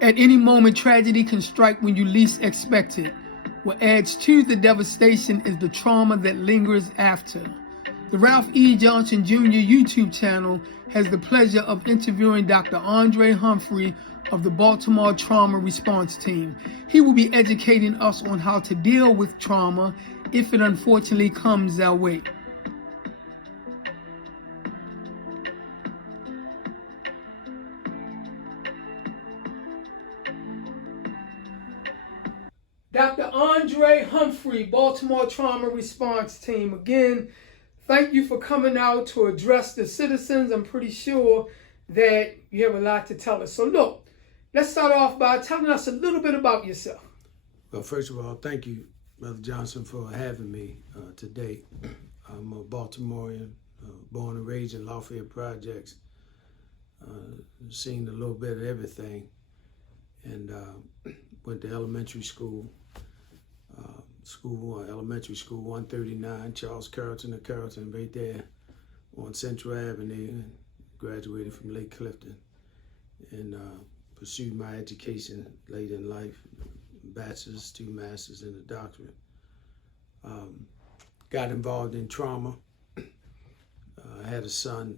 At any moment, tragedy can strike when you least expect it. What adds to the devastation is the trauma that lingers after. The Ralph E. Johnson Jr. YouTube channel has the pleasure of interviewing Dr. Andre Humphrey of the Baltimore Trauma Response Team. He will be educating us on how to deal with trauma if it unfortunately comes our way. Dr. Andre Humphrey, Baltimore Trauma Response Team. Again, thank you for coming out to address the citizens. I'm pretty sure that you have a lot to tell us. So look, let's start off by telling us a little bit about yourself. Well, first of all, thank you, Brother Johnson, for having me today. I'm a Baltimorean, born and raised in Lafayette Projects, seen a little bit of everything, and went to elementary school. Elementary school 139, Charles Carrollton of Carrollton, right there on Central Avenue, and graduated from Lake Clifton, and pursued my education late in life, bachelor's, 2 masters, and a doctorate. Got involved in trauma. I had a son,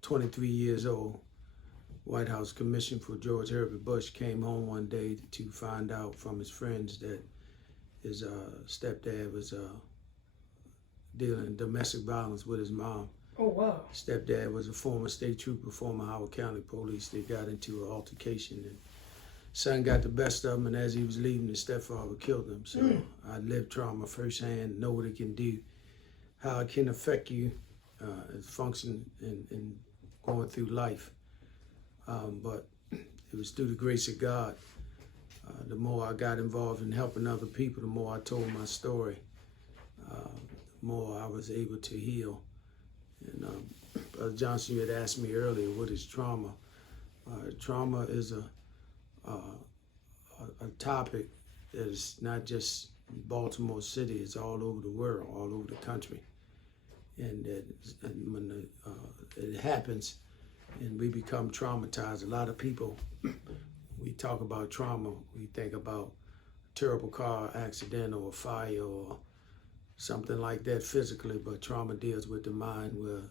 23 years old, White House Commission for George Herbert Bush, came home one day to find out from his friends that his stepdad was dealing domestic violence with his mom. Oh, wow. Stepdad was a former state trooper, former Howard County police. They got into an altercation, and son got the best of him, and as he was leaving, his stepfather killed him. So I lived trauma firsthand, know what it can do, how it can affect you as function in going through life. But it was through the grace of God. The more I got involved in helping other people, the more I told my story, the more I was able to heal. And Brother Johnson, you had asked me earlier, what is trauma? Trauma is a topic that is not just Baltimore City, it's all over the world, all over the country. And when it happens and we become traumatized, a lot of people, we talk about trauma, we think about a terrible car accident or a fire or something like that physically, but trauma deals with the mind where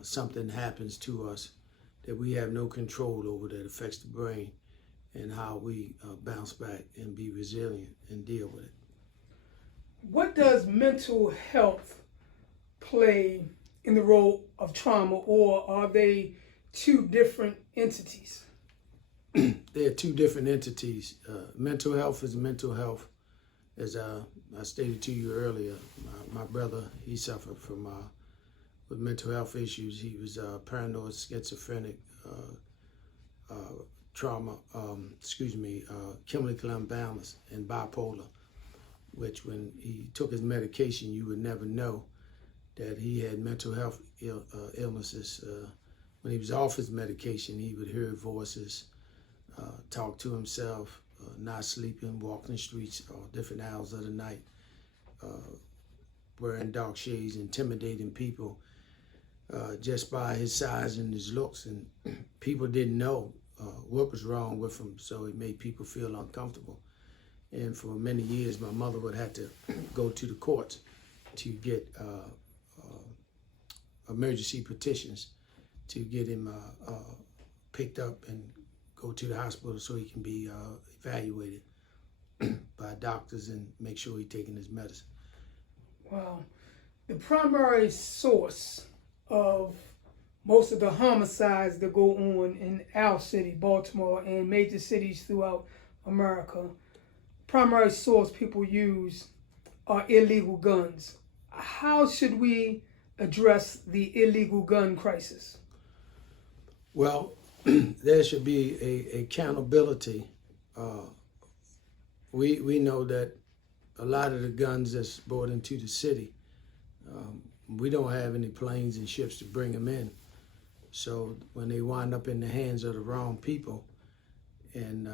something happens to us that we have no control over, that affects the brain, and how we bounce back and be resilient and deal with it. What does mental health play in the role of trauma, or are they two different entities? They're two different entities. Mental health is mental health. As I stated to you earlier, my brother, he suffered from with mental health issues. He was paranoid, schizophrenic, chemical imbalance, and bipolar, which when he took his medication, you would never know that he had mental health illnesses. When he was off his medication, he would hear voices, talk to himself, not sleeping, walking the streets all different hours of the night, wearing dark shades, intimidating people just by his size and his looks. And people didn't know what was wrong with him, so it made people feel uncomfortable. And for many years, my mother would have to go to the courts to get emergency petitions to get him picked up and go to the hospital so he can be evaluated by doctors and make sure he's taking his medicine. Wow. The primary source of most of the homicides that go on in our city, Baltimore, and major cities throughout America, primary source people use are illegal guns. How should we address the illegal gun crisis? Well, there should be a accountability. We know that a lot of the guns that's brought into the city, we don't have any planes and ships to bring them in. So when they wind up in the hands of the wrong people, and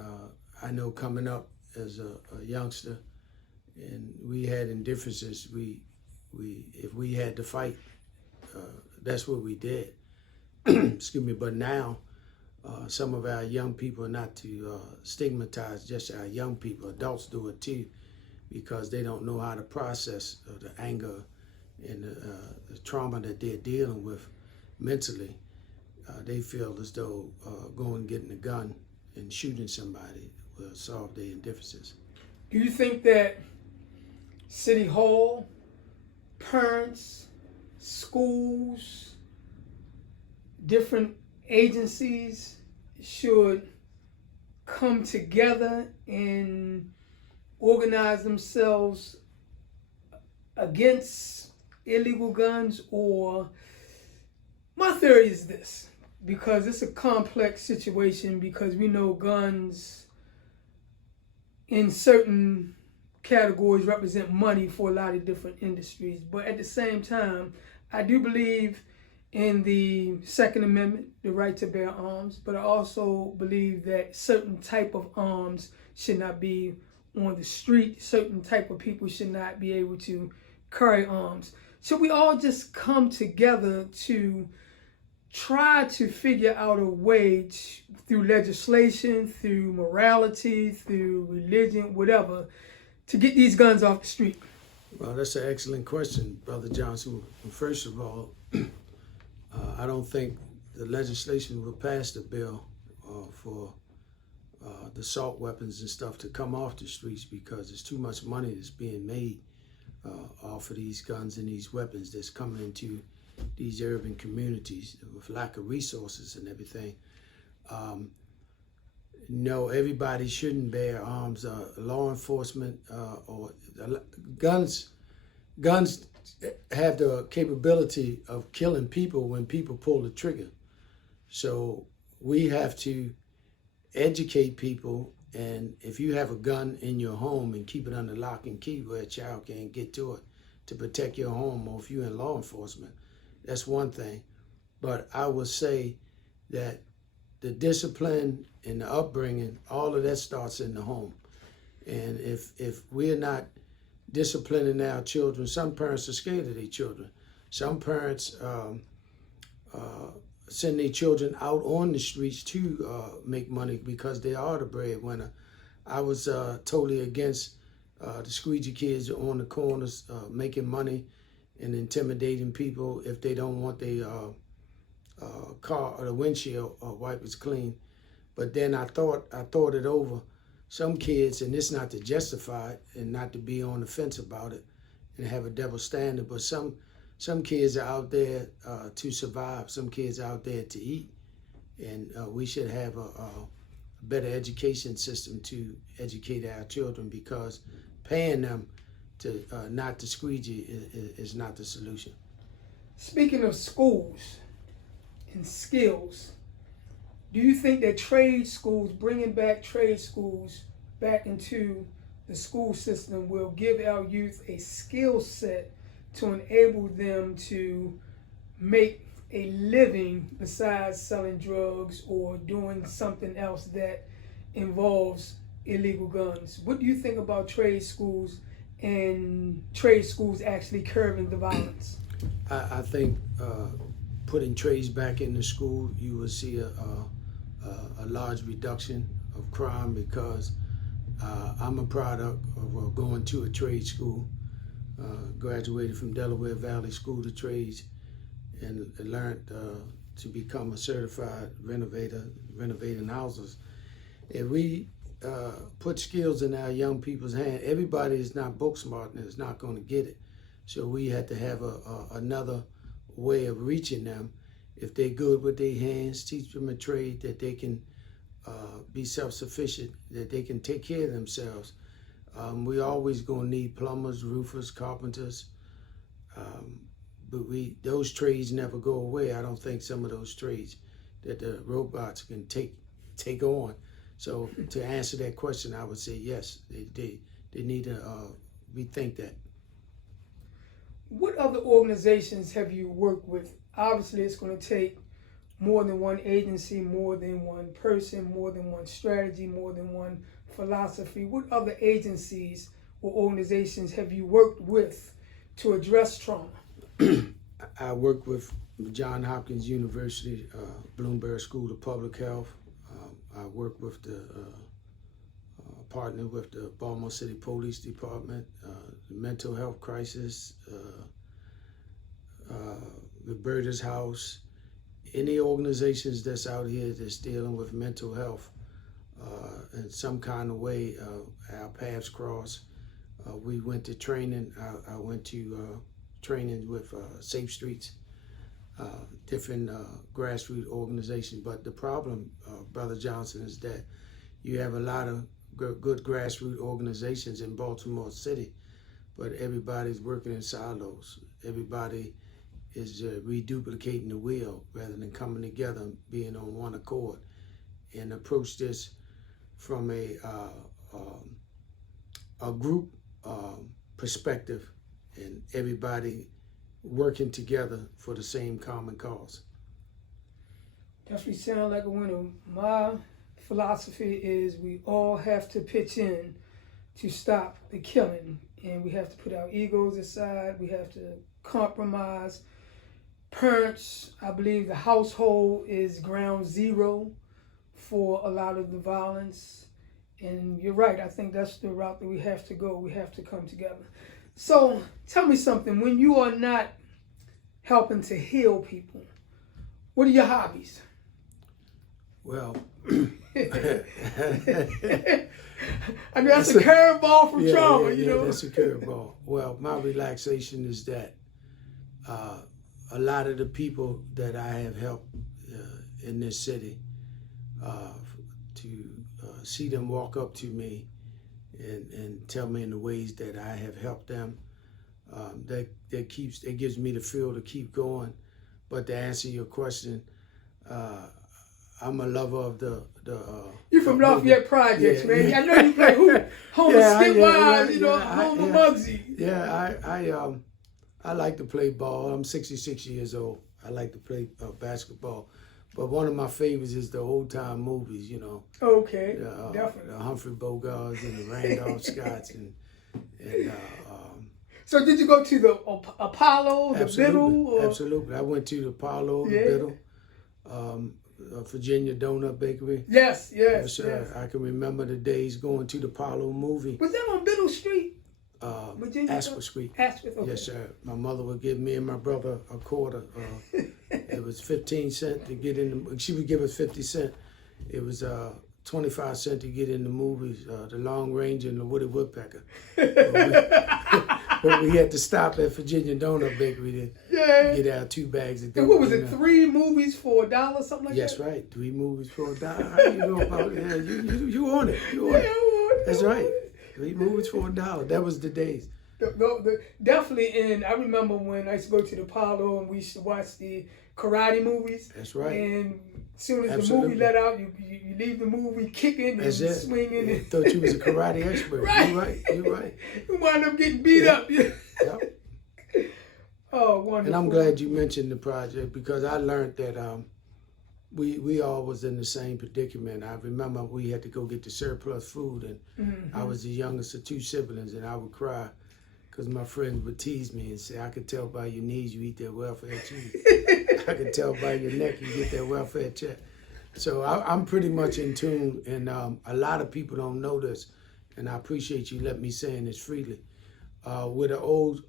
I know coming up as a youngster, and we had indifferences, if we had to fight, that's what we did. Excuse me. But now some of our young people, not to stigmatize just our young people, adults do it too, because they don't know how to process the anger and the trauma that they're dealing with mentally. They feel as though going and getting a gun and shooting somebody will solve their differences. Do you think that City Hall, parents, schools, different agencies should come together and organize themselves against illegal guns? Or my theory is this, because it's a complex situation, because we know guns in certain categories represent money for a lot of different industries. But at the same time, I do believe in the Second Amendment, the right to bear arms, but I also believe that certain type of arms should not be on the street. Certain type of people should not be able to carry arms. Should we all just come together to try to figure out a way through legislation, through morality, through religion, whatever, to get these guns off the street? Well, that's an excellent question, Brother Johnson. First of all, I don't think the legislation will pass the bill for the assault weapons and stuff to come off the streets, because there's too much money that's being made off of these guns and these weapons that's coming into these urban communities with lack of resources and everything. No, everybody shouldn't bear arms. Law enforcement or guns have the capability of killing people when people pull the trigger. So we have to educate people, and if you have a gun in your home, and keep it under lock and key where a child can't get to it, to protect your home, or if you're in law enforcement, that's one thing. But I would say that the discipline and the upbringing, all of that starts in the home. And if we're not disciplining our children, some parents are scared of their children. Some parents send their children out on the streets to make money because they are the breadwinner. I was totally against the squeegee kids on the corners making money and intimidating people if they don't want their car or the windshield wipers clean. But then I thought it over. Some kids, and it's not to justify it and not to be on the fence about it and have a double standard, but some kids are out there to survive. Some kids are out there to eat, and we should have a better education system to educate our children, because paying them to not to squeegee is not the solution. Speaking of schools and skills, do you think that trade schools, bringing back trade schools back into the school system, will give our youth a skill set to enable them to make a living besides selling drugs or doing something else that involves illegal guns? What do you think about trade schools and trade schools actually curbing the violence? I think putting trades back in the school, you will see a large reduction of crime, because I'm a product of going to a trade school. Graduated from Delaware Valley School of Trades, and learned to become a certified renovator, renovating houses. If we put skills in our young people's hand, everybody is not book smart and is not going to get it. So we had to have another way of reaching them. If they're good with their hands, teach them a trade that they can be self-sufficient, that they can take care of themselves. We always gonna need plumbers, roofers, carpenters, but those trades never go away. I don't think some of those trades that the robots can take on. So to answer that question, I would say yes, they need to rethink that. What other organizations have you worked with? Obviously, it's going to take more than one agency, more than one person, more than one strategy, more than one philosophy. What other agencies or organizations have you worked with to address trauma? I work with Johns Hopkins University, Bloomberg School of Public Health. I work with the partner with the Baltimore City Police Department, the mental health crisis, the Birders House, any organizations that's out here that's dealing with mental health in some kind of way. Our paths cross. We went to training. I went to training with Safe Streets, different grassroots organizations. But the problem, Brother Johnson, is that you have a lot of good grassroots organizations in Baltimore City, but everybody's working in silos. Everybody is reduplicating the wheel rather than coming together and being on one accord and approach this from a group perspective and everybody working together for the same common cause. Definitely sound like a winner. My philosophy is we all have to pitch in to stop the killing, and we have to put our egos aside. We have to compromise. Parents, I believe the household is ground zero for a lot of the violence. And you're right, I think that's the route that we have to go. We have to come together. So tell me something, when you are not helping to heal people, what are your hobbies? Well, I mean, that's a curveball from trauma, you know? That's a curveball. Well, my relaxation is that a lot of the people that I have helped in this city, to see them walk up to me and tell me in the ways that I have helped them, that gives me the fuel to keep going. But to answer your question, I'm a lover of the You're from Lafayette Projects, man. Yeah. I know you play hoop, home of Skip Wise, home of Muggsy. Yeah, I like to play ball. I'm 66 years old. I like to play basketball. But one of my favorites is the old time movies, you know. Okay, definitely. The Humphrey Bogarts and the Randolph Scotts and So did you go to the Apollo, the Biddle? Or? Absolutely. I went to the Apollo, the Biddle, Virginia Donut Bakery. Yes. I can remember the days going to the Apollo movie. Was that on Biddle Street? Virginia? Ashford Street. Ashford, okay. Yes, sir. My mother would give me and my brother a quarter. It was 15 cents to get in. She would give us 50 cents. It was 25 cents to get in the movies, The Long Ranger and the Woody Woodpecker. But we had to stop at Virginia Donut Bakery to get our 2 bags of donuts. And what was it, 3 movies for $1, something like that? Yes, right. 3 movies for $1. How you know about it? Yeah, you on it. You on it. That's right. 3 movies for $1. That was the days. Definitely, and I remember when I used to go to the Apollo and we used to watch the karate movies. That's right. And as soon as the movie let out, you leave the movie kicking and swinging. I thought you was a karate expert. Right. You're right. You wind up getting beat up. Yep. Oh, wonderful. And I'm glad you mentioned the project because I learned that we all was in the same predicament. I remember we had to go get the surplus food, and I was the youngest of 2 siblings, and I would cry because my friends would tease me and say, I could tell by your knees you eat that welfare cheese. I could tell by your neck you get that welfare check. So I'm pretty much in tune, and a lot of people don't know this, and I appreciate you letting me say this freely. Where the old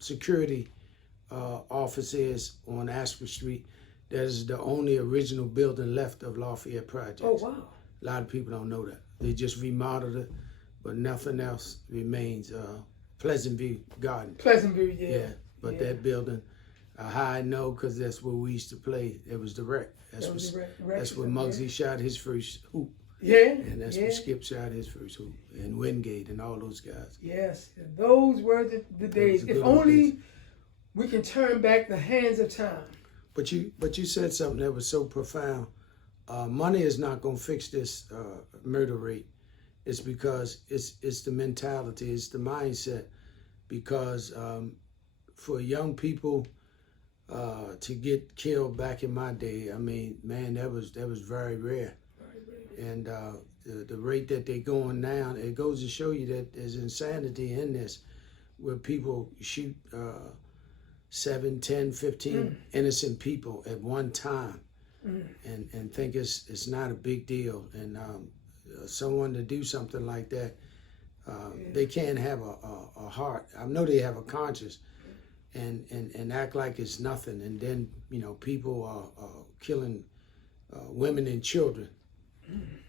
security office is on Ashford Street, that is the only original building left of Lafayette Projects. Oh, wow. A lot of people don't know that. They just remodeled it, but nothing else remains. Pleasant View Garden. Pleasant View, yeah. Yeah, but that building, how I know, because that's where we used to play. It was the Rec. That's where Muggsy shot his first hoop. Yeah. And that's where Skip shot his first hoop. And Wingate and all those guys. Yes, those were the days. If only we can turn back the hands of time. But you said something that was so profound. Money is not going to fix this murder rate. It's because it's the mentality, it's the mindset. Because for young people to get killed back in my day, I mean, man, that was very rare. And the rate that they're going now, it goes to show you that there's insanity in this, where people shoot 7, 10, 15 innocent people at one time, and think it's not a big deal. And someone to do something like that, they can't have a heart. I know they have a conscience, and act like it's nothing. And then people are killing women and children.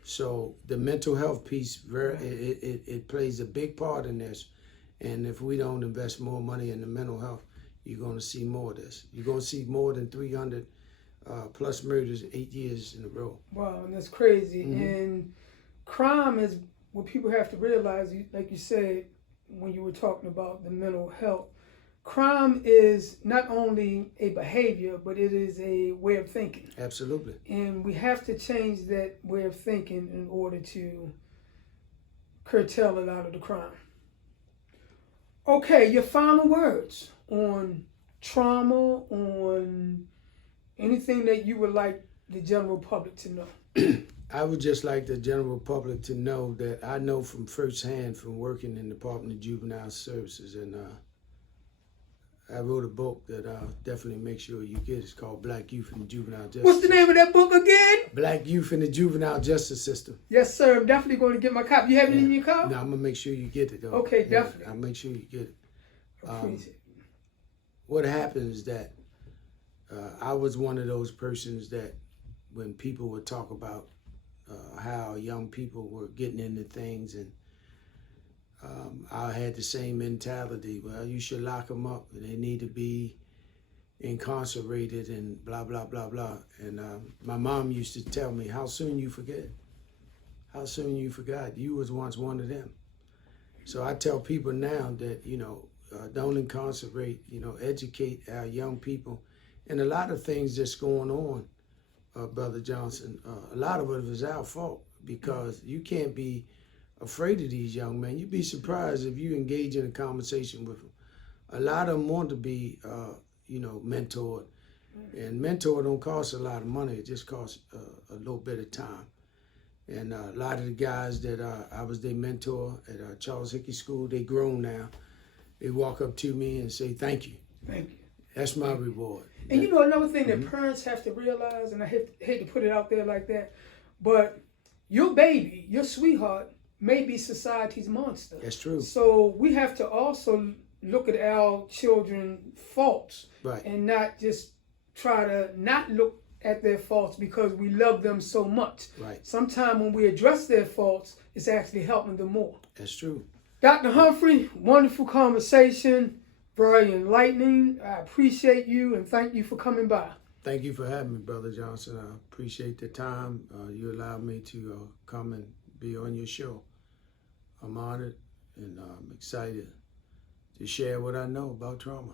So the mental health piece, it plays a big part in this. And if we don't invest more money in the mental health, you're going to see more of this. You're going to see more than 300 plus murders 8 years in a row. Wow, and that's crazy. And crime is what people have to realize, like you said, when you were talking about the mental health. Crime is not only a behavior, but it is a way of thinking. Absolutely. And we have to change that way of thinking in order to curtail a lot of the crime. Okay, your final words on trauma, on anything that you would like the general public to know. I would just like the general public to know that I know from firsthand from working in the Department of Juvenile Services, and I wrote a book that I'll definitely make sure you get. It's called Black Youth in the Juvenile Justice What's the name of that book again? Black Youth in the Juvenile Justice System. Yes, sir. I'm definitely going to get my copy. You have it in your car? No, I'm going to make sure you get it, though. Okay, definitely. I'll make sure you get it. Appreciate it. What happens is that I was one of those persons that when people would talk about how young people were getting into things, and I had the same mentality. Well, you should lock them up, and they need to be incarcerated, and blah, blah, blah, blah. And my mom used to tell me, how soon you forget? How soon you forgot? You was once one of them. So I tell people now that, don't incarcerate, educate our young people. And a lot of things that's going on, Brother Johnson, a lot of it is our fault, because you can't be afraid of these young men. You'd be surprised if you engage in a conversation with them. A lot of them want to be, mentored. And mentor don't cost a lot of money. It just costs a little bit of time. And a lot of the guys that I was their mentor at Charles Hickey School, they grown now. They walk up to me and say, thank you. Thank you. That's my reward. And another thing that parents have to realize, and I hate to put it out there like that, but your baby, your sweetheart, may be society's monster. That's true. So we have to also look at our children's faults, right, and not just try to not look at their faults because we love them so much. Right. Sometimes when we address their faults, it's actually helping them more. That's true. Dr. Humphrey, wonderful conversation, very enlightening. I appreciate you and thank you for coming by. Thank you for having me, Brother Johnson. I appreciate the time you allowed me to come and be on your show. I'm honored, and I'm excited to share what I know about trauma.